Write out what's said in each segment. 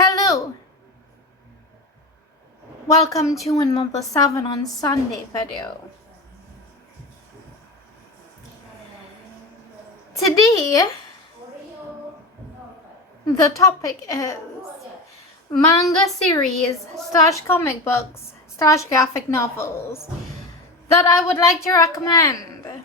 Hello, welcome to another 7 on Sunday video. Today, the topic is manga series / comic books / graphic novels that I would like to recommend.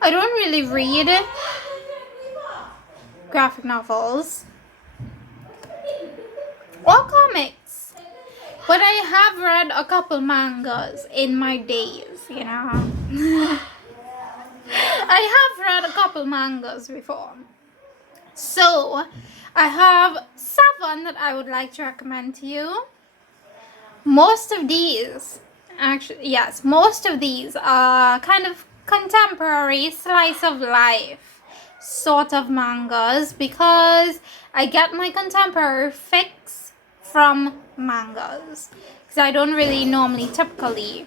I don't really read graphic novels or comics, but I have read a couple mangas in my days, I have read a couple mangas before. So, I have 7 that I would like to recommend to you. Most of these are kind of contemporary slice of life sort of mangas because I get my contemporary fix from mangas because I don't really normally typically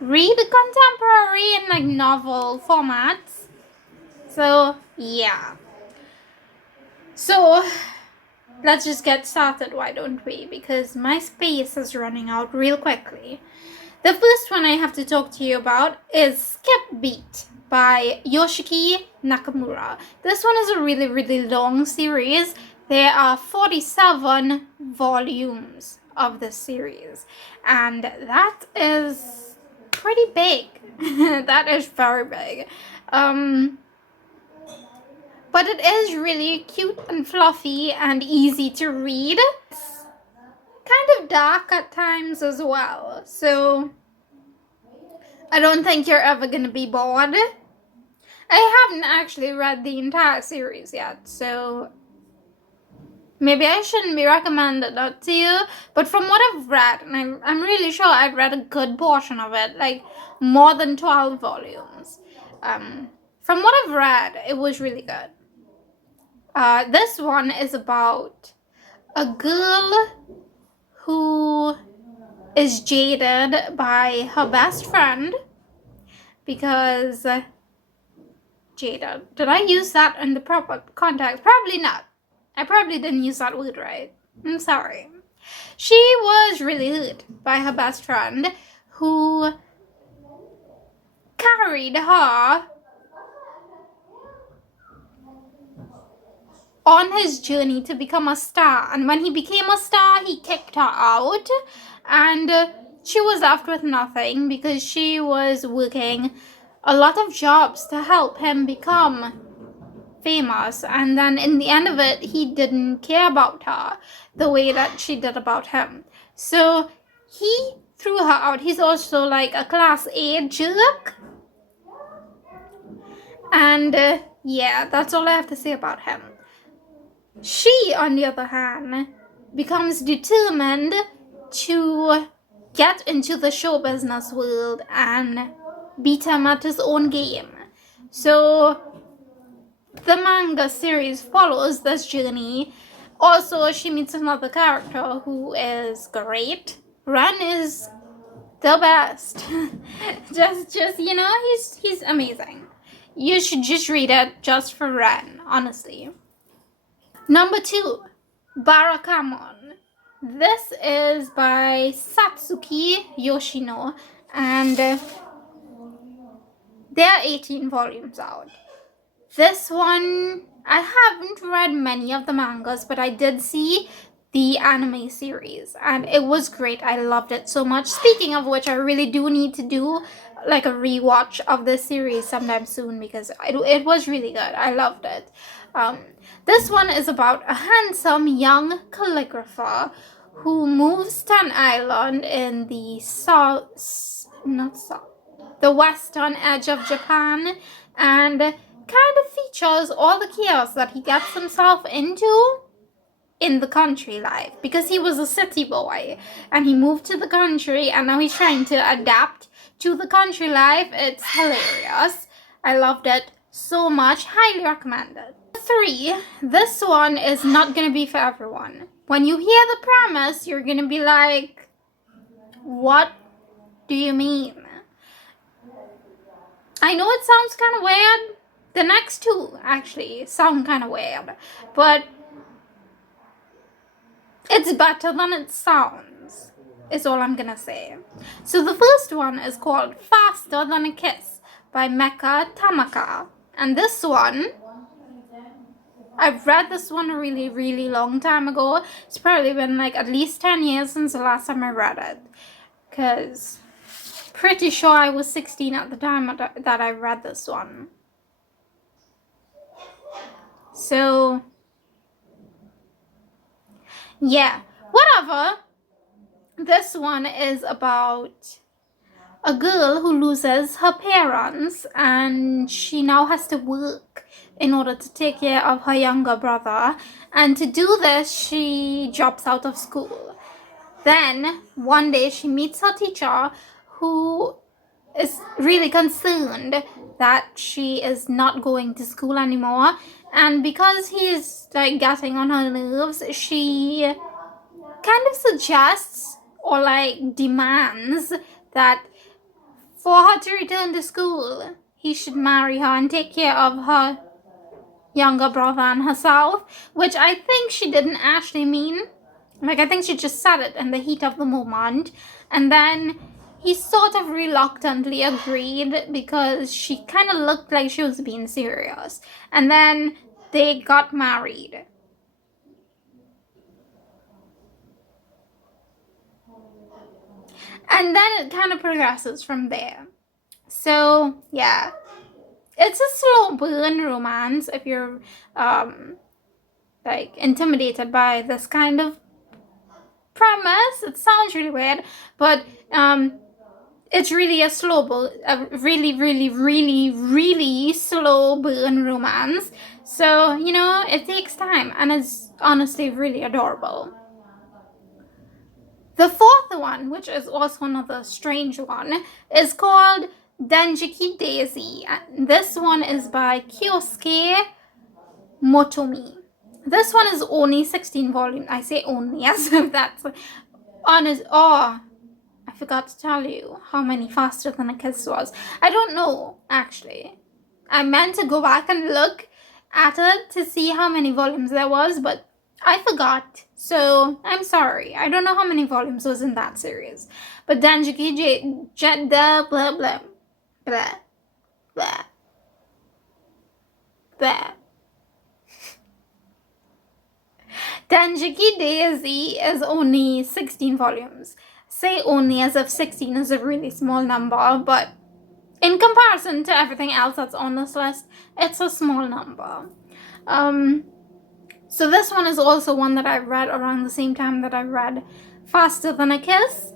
read contemporary in like novel formats. So yeah. So let's just get started, why don't we? Because my space is running out real quickly. The first one I have to talk to you about is Skip Beat by Yoshiki Nakamura. This one is a really, really long series. There are 47 volumes of this series, and that is pretty big. That is very big. But it is really cute and fluffy and easy to read. It's kind of dark at times as well, so I don't think you're ever gonna be bored. I haven't actually read the entire series yet, so maybe I shouldn't be recommending that to you, but from what I've read, and I'm really sure I've read a good portion of it, like more than 12 volumes. From what I've read, it was really good. This one is about a girl who is jaded by her best friend because jaded. Did I use that in the proper context? Probably not. I probably didn't use that word right. I'm sorry. She was really hurt by her best friend who carried her on his journey to become a star, and when he became a star he kicked her out, and she was left with nothing because she was working a lot of jobs to help him become famous, and then in the end of it he didn't care about her the way that she did about him, so he threw her out. He's also like a class A jerk, and yeah, that's all I have to say about him. She, on the other hand, becomes determined to get into the show business world and beat him at his own game. So the manga series follows this journey. Also, she meets another character who is great. Ren is the best. just he's amazing. You should just read it just for Ren, honestly. Number 2, Barakamon. This is by Satsuki Yoshino, and there are 18 volumes out. This one, I haven't read many of the mangas, but I did see the anime series, and it was great. I loved it so much. Speaking of which, I really do need to do like a rewatch of this series sometime soon because it was really good. I loved it. This one is about a handsome young calligrapher who moves to an island in the the western edge of Japan, and kind of features all the chaos that he gets himself into in the country life, because he was a city boy and he moved to the country and now he's trying to adapt to the country life. It's hilarious. I loved it so much. Highly recommended. 3, this one is not gonna be for everyone. When you hear the premise, you're gonna be like, what do you mean? I know it sounds kind of weird, The next two actually sound kind of weird, but it's better than it sounds, is all I'm gonna say. So the first one is called Faster Than a Kiss by Mecha Tamaka. And this one, I've read this one a really, really long time ago. It's probably been like at least 10 years since the last time I read it. Because pretty sure I was 16 at the time that I read this one. So, yeah, whatever. This one is about a girl who loses her parents and she now has to work in order to take care of her younger brother. And to do this, she drops out of school. Then, one day, she meets her teacher who is really concerned that she is not going to school anymore. And because he is like getting on her nerves, she kind of suggests or like demands that for her to return to school, he should marry her and take care of her younger brother and herself, which I think she didn't actually mean. Like, I think she just said it in the heat of the moment. And then he sort of reluctantly agreed because she kind of looked like she was being serious. And then they got married. And then it kind of progresses from there. So, yeah. It's a slow burn romance if you're, like, intimidated by this kind of premise. It sounds really weird, but, it's really a slow burn, a really, really, really, really slow burn romance. So, you know, it takes time, and it's honestly really adorable. The fourth one, which is also another strange one, is called Denjiki Daisy. And this one is by Kyosuke Motomi. This one is only 16 volumes. I say only as if that's honest. Oh, I forgot to tell you how many Faster Than a Kiss was. I don't know, actually. I meant to go back and look at it to see how many volumes there was, but I forgot. So, I'm sorry. I don't know how many volumes was in that series. But Denjiki blah, blah, blah, blah, blah, blah. Denjiki Daisy is only 16 volumes. Say only as if 16 is a really small number, but in comparison to everything else that's on this list, it's a small number. So this one is also one that I read around the same time that I read Faster Than a Kiss.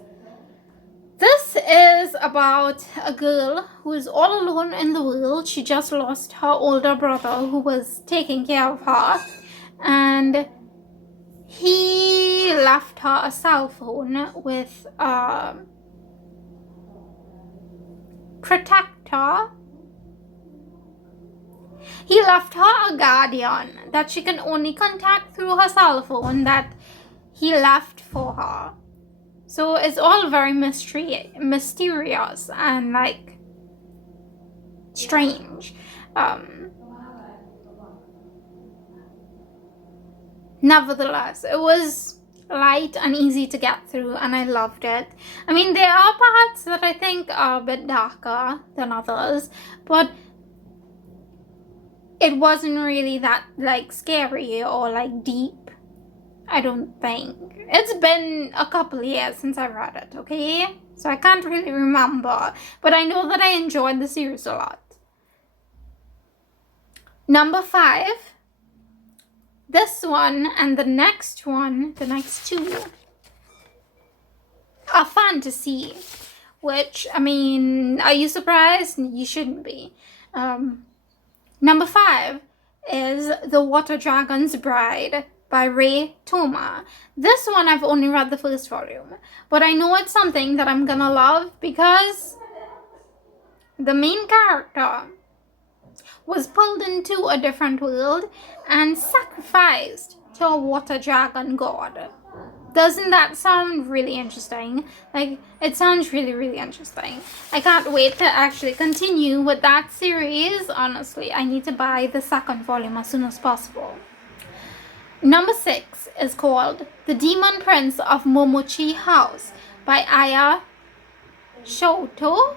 This is about a girl who is all alone in the world. She just lost her older brother who was taking care of her, and he left her a cell phone with a protector. He left her a guardian that she can only contact through her cell phone that he left for her. So it's all very mysterious and like strange. Nevertheless, it was light and easy to get through, and I loved it. I mean, there are parts that I think are a bit darker than others, but it wasn't really that like scary or like deep, I don't think. It's been a couple years since I read it, okay? So I can't really remember, but I know that I enjoyed the series a lot. Number 5. This one and the next two, are fantasy, which, I mean, are you surprised? You shouldn't be. Number 5 is The Water Dragon's Bride by Ray Toma. This one I've only read the first volume, but I know it's something that I'm gonna love because the main character was pulled into a different world and sacrificed to a water dragon god. Doesn't that sound really interesting? Like, it sounds really, really interesting. I can't wait to actually continue with that series. Honestly, I need to buy the second volume as soon as possible. Number 6 is called The Demon Prince of Momochi House by Aya Shoto.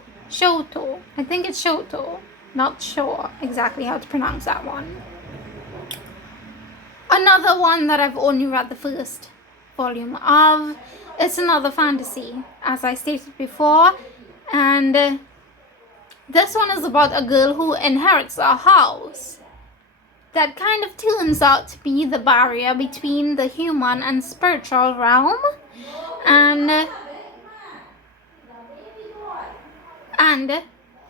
I think it's Shoto. Not sure exactly how to pronounce that one. Another one that I've only read the first volume of. It's another fantasy, as I stated before. And this one is about a girl who inherits a house that kind of turns out to be the barrier between the human and spiritual realm. And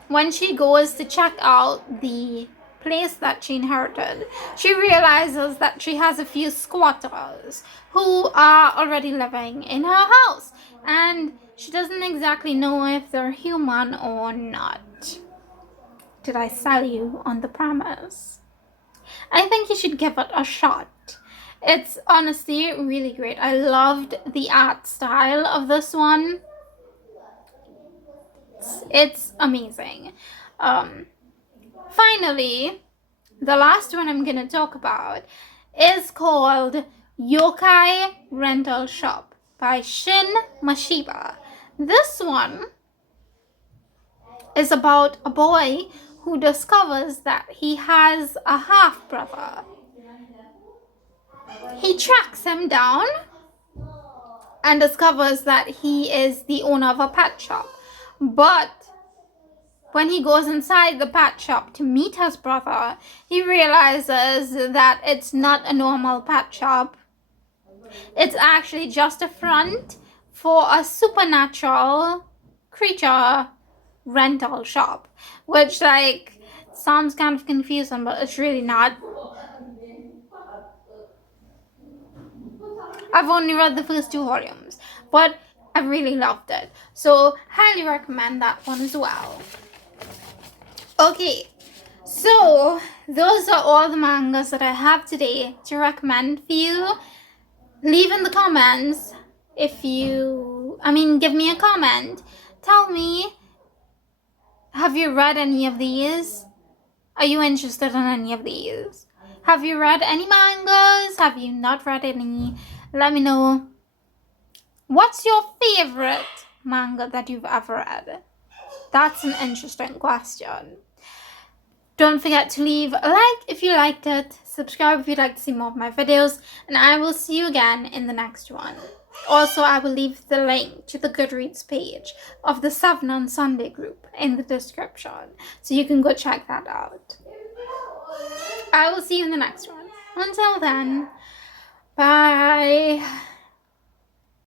when she goes to check out the place that she inherited, she realizes that she has a few squatters who are already living in her house, and she doesn't exactly know if they're human or not. Did I sell you on the premise? I think you should give it a shot. It's honestly really great. I loved the art style of this one. It's amazing. Finally, the last one I'm gonna talk about is called Yokai Rental Shop by Shin Mashiba. This one is about a boy who discovers that he has a half-brother. He tracks him down and discovers that he is the owner of a pet shop. But when he goes inside the pet shop to meet his brother, he realizes that it's not a normal pet shop. It's actually just a front for a supernatural creature rental shop, which like sounds kind of confusing, but it's really not. I've only read the first 2 volumes, but I really loved it, so highly recommend that one as well. Okay, so those are all the mangas that I have today to recommend for you. Leave in the comments give me a comment. Tell me, have you read any of these? Are you interested in any of these? Have you read any mangas? Have you not read any? Let me know. What's your favorite manga that you've ever read? That's an interesting question. Don't forget to leave a like if you liked it, subscribe if you'd like to see more of my videos, and I will see you again in the next one. Also, I will leave the link to the Goodreads page of the 7 on Sunday group in the description, so you can go check that out. I will see you in the next one. Until then, bye.